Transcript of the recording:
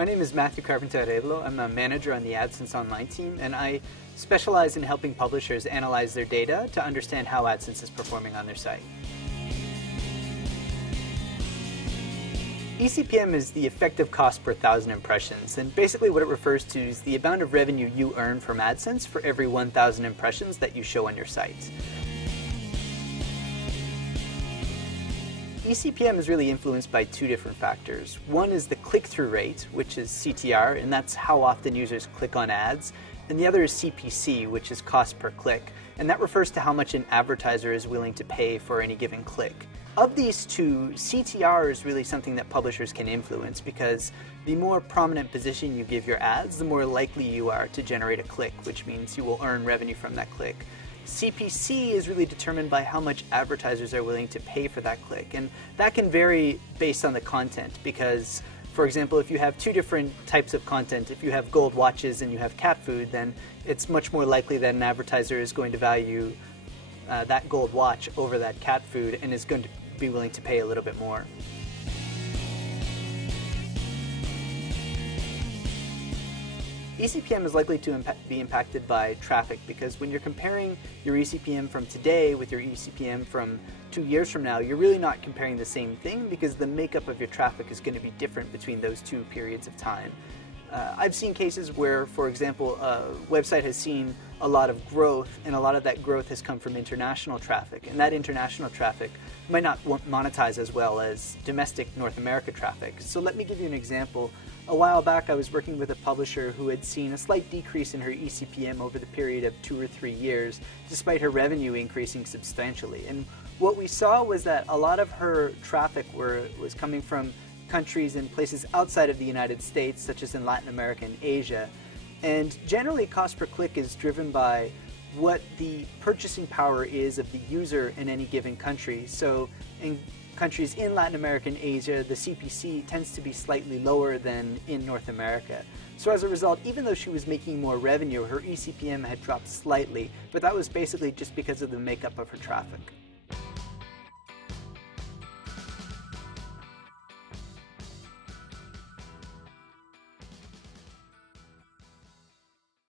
My name is Matthew Carpenter-Arevalo. I'm a manager on the AdSense Online team, and I specialize in helping publishers analyze their data to understand how AdSense is performing on their site. eCPM is the effective cost per 1,000 impressions, and basically what it refers to is the amount of revenue you earn from AdSense for every 1,000 impressions that you show on your site. eCPM is really influenced by two different factors. One is the click-through rate, which is CTR, and that's how often users click on ads. And the other is CPC, which is cost per click, and that refers to how much an advertiser is willing to pay for any given click. Of these two, CTR is really something that publishers can influence because the more prominent position you give your ads, the more likely you are to generate a click, which means you will earn revenue from that click. CPC is really determined by how much advertisers are willing to pay for that click, and that can vary based on the content because, for example, if you have two different types of content, if you have gold watches and you have cat food, then it's much more likely that an advertiser is going to value that gold watch over that cat food and is going to be willing to pay a little bit more. eCPM is likely to be impacted by traffic because when you're comparing your eCPM from today with your eCPM from 2 years from now, you're really not comparing the same thing because the makeup of your traffic is going to be different between those two periods of time. I've seen cases where, for example, a website has seen a lot of growth, and a lot of that growth has come from international traffic, and that international traffic might not monetize as well as domestic North America traffic. So let me give you an example. A while back, I was working with a publisher who had seen a slight decrease in her eCPM over the period of 2 or 3 years, despite her revenue increasing substantially. And what we saw was that a lot of her traffic was coming from countries and places outside of the United States, such as in Latin America and Asia. And generally, cost per click is driven by what the purchasing power is of the user in any given country. So in countries in Latin America and Asia, the CPC tends to be slightly lower than in North America. So as a result, even though she was making more revenue, her eCPM had dropped slightly, but that was basically just because of the makeup of her traffic.